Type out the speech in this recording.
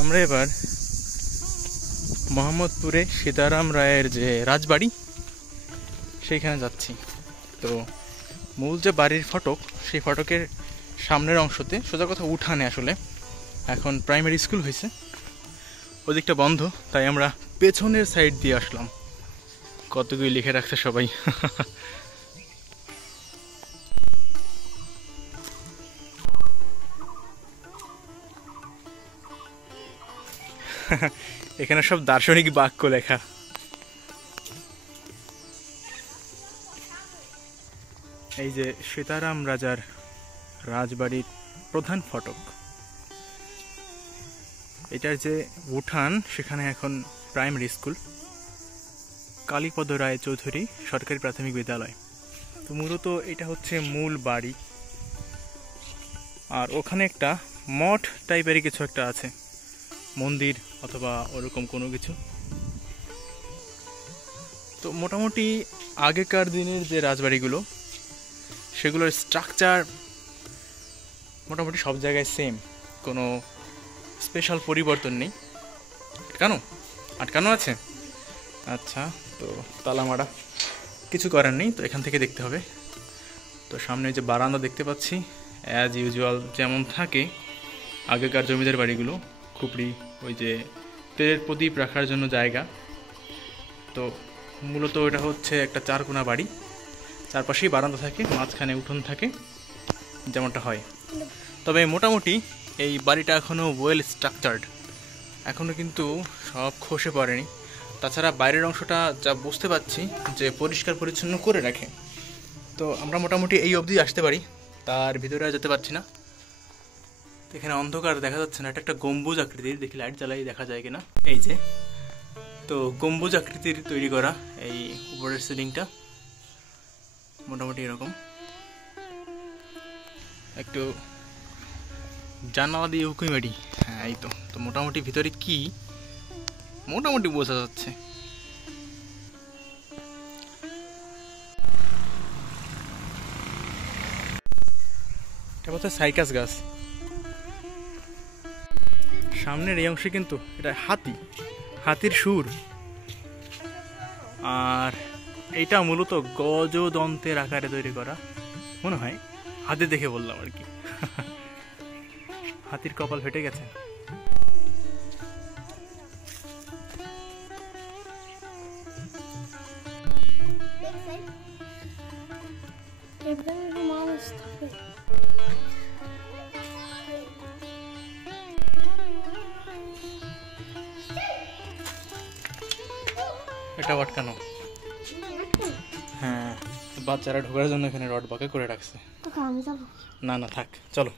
আমরা এবার মোহাম্মদপুরে সীতারাম রায়ের যে রাজবাড়ি সেইখানে যাচ্ছি। তো মূল যে বাড়ির ফটক, সেই ফটকের সামনের অংশতে সোজা কথা উঠানে আসলে এখন প্রাইমারি স্কুল হয়েছে, ওদিকটা বন্ধ, তাই আমরা পেছনের সাইড দিয়ে আসলাম। কতগুলি লিখে রাখছে সবাই। এখানে সব দার্শনিক বাক্য লেখা। এই যে সীতারাম রাজার রাজবাড়ির প্রধান ফটক, এটার যে উঠান সেখানে এখন প্রাইমারি স্কুল, কালীপদ রায় চৌধুরী সরকারি প্রাথমিক বিদ্যালয়। তো মূলত এটা হচ্ছে মূল বাড়ি, আর ওখানে একটা মঠ টাইপেরই কিছু একটা আছে, মন্দির অথবা ওরকম কোনো কিছু। তো মোটামুটি আগেকার দিনের যে রাজবাড়িগুলো সেগুলোর স্ট্রাকচার মোটামুটি সব জায়গায় সেম, কোনো স্পেশাল পরিবর্তন নেই। আটকানো আছে, আচ্ছা। তো তালা মারা, কিছু করার নেই, তো এখান থেকে দেখতে হবে। তো সামনে যে বারান্দা দেখতে পাচ্ছি, অ্যাজ ইউজুয়াল যেমন থাকে আগেকার জমিদার বাড়িগুলো, খুপড়ি, ওই যে তেলের প্রদীপ রাখার জন্য জায়গা। তো মূলত এটা হচ্ছে একটা চারকোনা বাড়ি, চারপাশেই বারান্দা থাকে, মাঝখানে উঠোন থাকে যেমনটা হয়। তবে মোটামুটি এই বাড়িটা এখনও ওয়েল স্ট্রাকচার্ড, এখনও কিন্তু সব খসে পড়েনি। তাছাড়া বাইরের অংশটা যা বুঝতে পারছি যে পরিষ্কার পরিচ্ছন্ন করে রাখে। তো আমরা মোটামুটি এই অবধি আসতে পারি, তার ভিতরে আর যেতে পারছি না। এখানে অন্ধকার দেখা যাচ্ছে না, এটা একটা গম্বুজ আকৃতির, দেখি লাইট জ্বালাই দেখা যায় কিনা। এই যে, তো গম্বুজ আকৃতির তৈরি করা এই উপরের সিলিংটা মোটামুটি এরকম, একটু জানালা দিয়ে উঁকি মারি। হ্যাঁ, এই তো। তো মোটামুটি ভিতরে কি মোটামুটি বোঝা যাচ্ছে। এটা হচ্ছে সাইকাস গাছ। সামনের এই অংশে কিন্তু এটা হাতির সুর, আর এইটা মূলত গজদন্তের আকারে তৈরি করা মনে হয়, হাতি দেখে বললাম আর কি। হাতির কপাল ফেটে গেছে। এটা আটকানো, হ্যাঁ, বাচ্চারা ঢোকার জন্য এখানে রড বাঁকা করে রাখছে। না না, থাক, চলো।